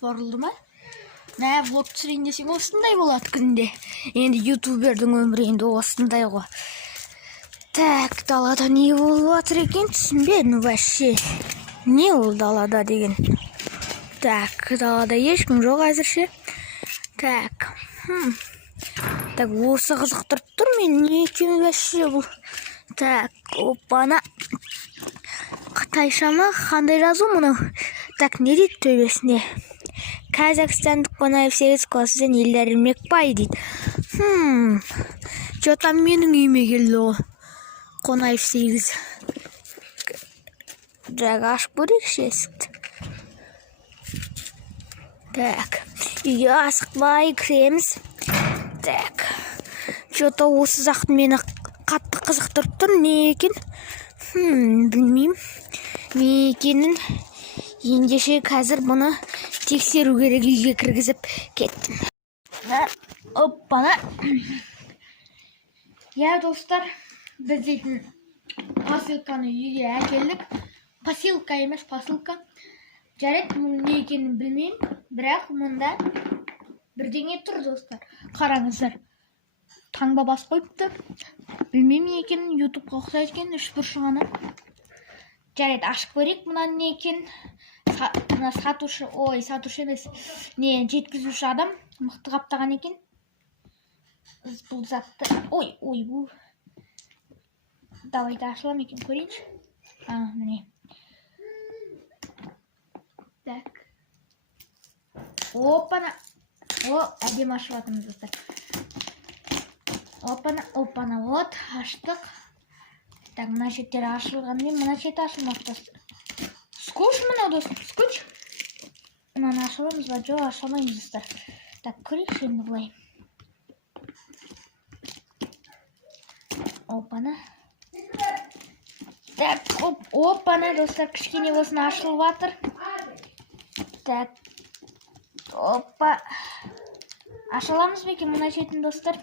борылды ма? Мә, влог түсірейін десең осындай болады күнде. Енді ютубердің өмірі енді осындай ғой. Так, далада не болып жатыр екен түсінбедім вообще. Не ол далада деген. Так, далада ешкім жоқ әзірше. Так, так, осы қызықтырып тұр мен не екен вообще бұл. Так, опана. Қытайша ма? Қандай жазу мұны? Так, не дейді төбесіне? Казахстандық Қонаев 8 классыдан Елдар Ермекбай дейді. Что-то менің үйіме келді ол. Қонаев 8. Так, ашып көрейікші есікті. Так, үйге асықпай кіреміз. Так, что-то осы зақын мені қатты қызықтырып тұр. Не екен? Білмеймін. Не екенін ендеше қазір бұны тексеру керек, үйге кіргізіп кеттім. Оппана. Я, достар, біз дейтін посылканы үйге әкелдік. Посылка емес, посылка. Жарайды, не екенін білмеймін, бірақ мұнда бірдеңе тұр, достар. Қараңыздар. Таңба бас қойыпты. Білмеймін не екенін, ютубқа ұқсайды екен, 3 бұрышығаны. Жарайды, ашып көрейік мұнан не екен. Сатушы, сатушы емес, не, жеткізуші адам мықты қаптаған екен. Бұл затты, бұл. Давайте ашылам екен, көрейінші. Міне. Так. Опана. Әдем ашып атымыз, достар. Опана, вот, аштық. Так, мына шеттері ашылғанмен, мына шеті ашылмақ, достар. Скуш мына, достар, скуч. Мынаны ашыламыз ба, жоқ, ашылмаймыз, достар. Так, көрейікші енді бұлай. Опана. Так, опана, достар, кішкене болсын ашылып атыр. Так, опа. Ашыламыз ба екен мына шетін, достар?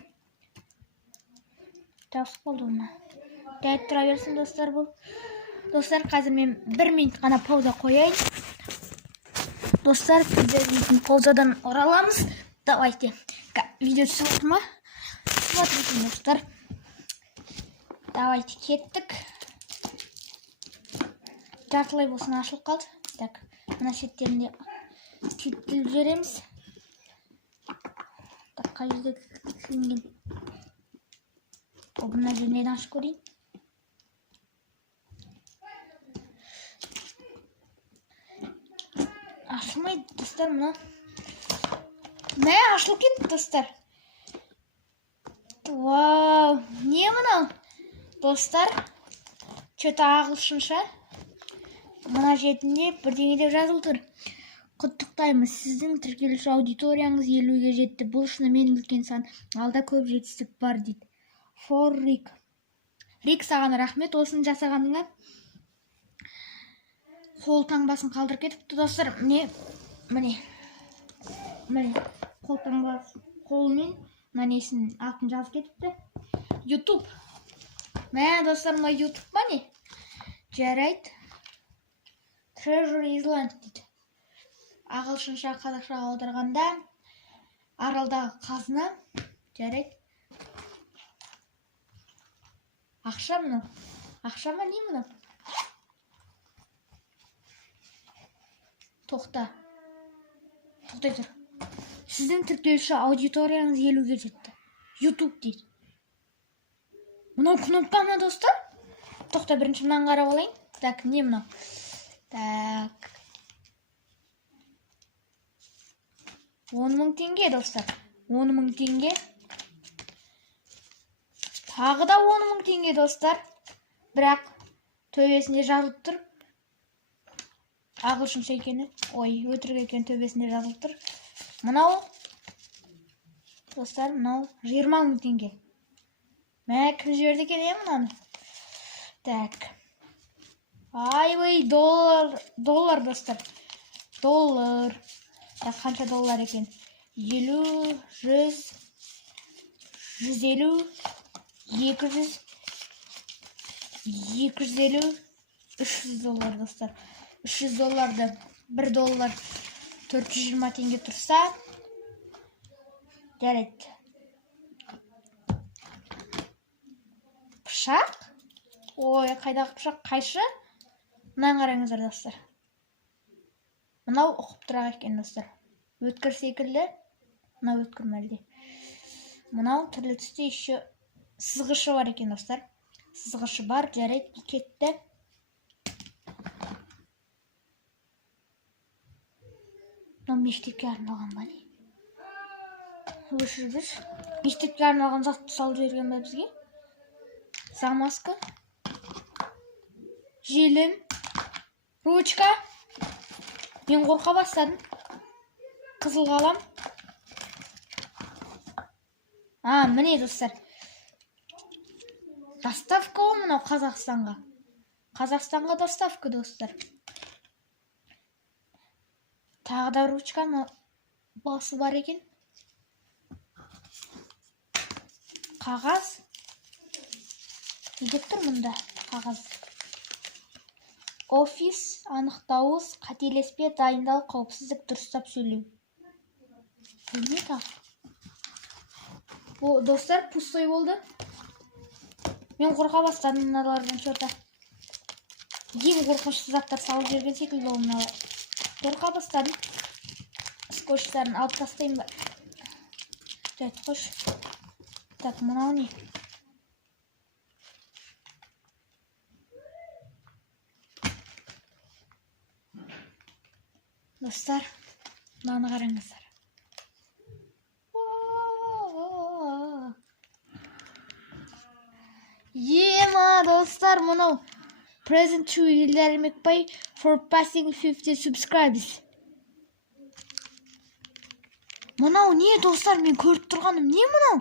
Жақсы болды мұна. Дәйт тұра берсін, достар, бұл. Достар, қазір мен 1 минут қана пауза қояйын. Достар, біздің паузадан ораламыз. Давайте. Видео түсіп отыр ма? Смотрите, достар. Давайте, кеттік. Жартылай болсын ашылып қалды. Так, мына шеттерінде түйттіліп жібереміз. Так, қай жерде кілінген. Мына жерінен ашып көрейін. Ашылмайды, достар, мұна. Мә, ашылып кетті, достар. Вау, не мұнау? Достар, что-то ағылшынша. Мұна жетінде бірдеңе деп жазылып тұр. Құттықтаймыз, сіздің тіркелуші аудиторияңыз 50-ге жетті. Бұл шынымен үлкен сан. Алда көп жетістік бар дейді. For Рик. Рик, саған рахмет, осыны жасағаныңа. Қол таңбасын қалдырып кетіпті, достар. Міне. Қол таңбасын қолымен несін атын жазып кетіпті. YouTube. Мә, достар, мына YouTube ма не? Жарайды. Treasure Island дейді. Ағылшынша қазақша аударғанда аралдағы қазына. Жарайды. Ақша мұны. Ақша ма не мұны? Тоқтай тұр. Сіздің тіркелуші аудиторияңыз 50-ге жетті. YouTube дейді. Мұнау кнопка ма, достар? Тоқта, бірінші мұнан қарап алайын. Так, не мұнау? Так. 10.000 теңге, достар. 10.000 теңге. Тағы да 10.000 теңге, достар. Бірақ төбесінде жазылып тұр. Ағылшынша екені. Өтірік екен, төбесінде жазылып тұр. Мынау, достар, мынау 20.000 теңге. Мә, кім жіберді екен, мынаны? Так. Доллар, достар. Доллар. Қанша доллар екен? 50, 100, 150, 200, 250, 300 доллар, достар. 300 долларды 1 доллар 420 теңге тұрса, жарайды. Пышақ? Ой, қайдағы пышақ, қайшы? Мынаны қараңыздар достар. Мынау ұқып тұрақ екен достар. Өткір секілді. Мынау өткір мәлде. Мынау түрлі түсте еще сызғышы бар екен достар. Сызғышы бар, жарайды, кетті. Мынау мектепке арналған ба не? Өшіргіш. Мектепке арналған затты салып жіберген ба бізге? Замазка. Желім. Ручка. Мен қорқа бастадым. Қызыл қалам. Міне достар. Доставка ғой мынау Қазақстанға. Қазақстанға доставка достар. Тағы да ручканы басы бар екен. Қағаз. Не деп тұр мұнда қағаз? Офис, анық дауыс, қателеспе, дайындал, қауіпсіздік, дұрыстап сөйлеу. Не тағы? Достар, пустой болды. Мен қорқа бастадым мыналардан шорта. Ең қорқынышты заттар салып жүрген секілді ол мыналар. Қорқа бастадым. Скотчтарын алып тастайын ба? Жайт қош. Так, мынау не? Достар, мынаны қараңыздар. Ема, достар, мынау present to Елдар Мекбай for passing 50 subscribers. Мынау не, достар, мен көріп тұрғаным не мынау?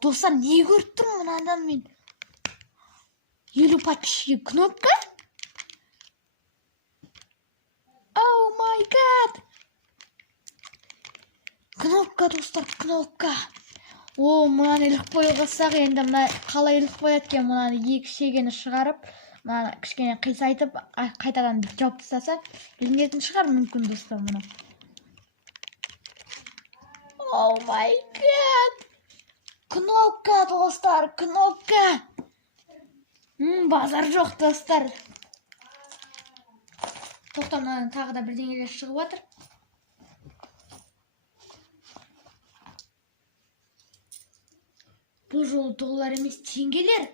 Достар, не көріп тұрмын мынадан мен? 50 подписчикке кнопка? Oh my god! Кнопка, достар, кнопка. Мынаны ілік қойы қылсақ, енді мына қалай ілік қояды екен, мынаны екі шегені шығарып, мынаны кішкене қисайтып, қайтадан жауып тастаса, ілінетін шығар мүмкін достар мұны. Oh my god! Кнопка, достар, кнопка! Базар жоқ, достар. Тоқтамнан тағы да бірдеңелер шығып жатыр. Бұл жолы доллар емес, теңгелер.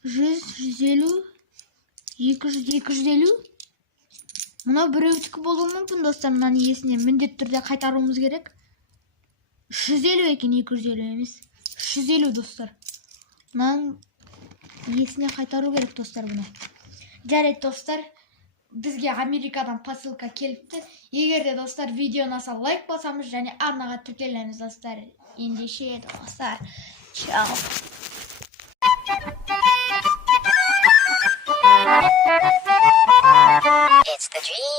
100, 150, 200, 250. Мынау біреудікі болуы мүмкін, достар. Мынаны иесіне міндетті түрде қайтаруымыз керек. 150 екен, 250 емес. 150, достар. Мынаны иесіне қайтару керек, достар, бұны. Жарайды, достар. Бізге Америкадан посылка келіпті. Егер де достар видеоны аса лайк басамыз және арнаға тіркелеміз достар. Ендеше достар. Чао. It's the dream.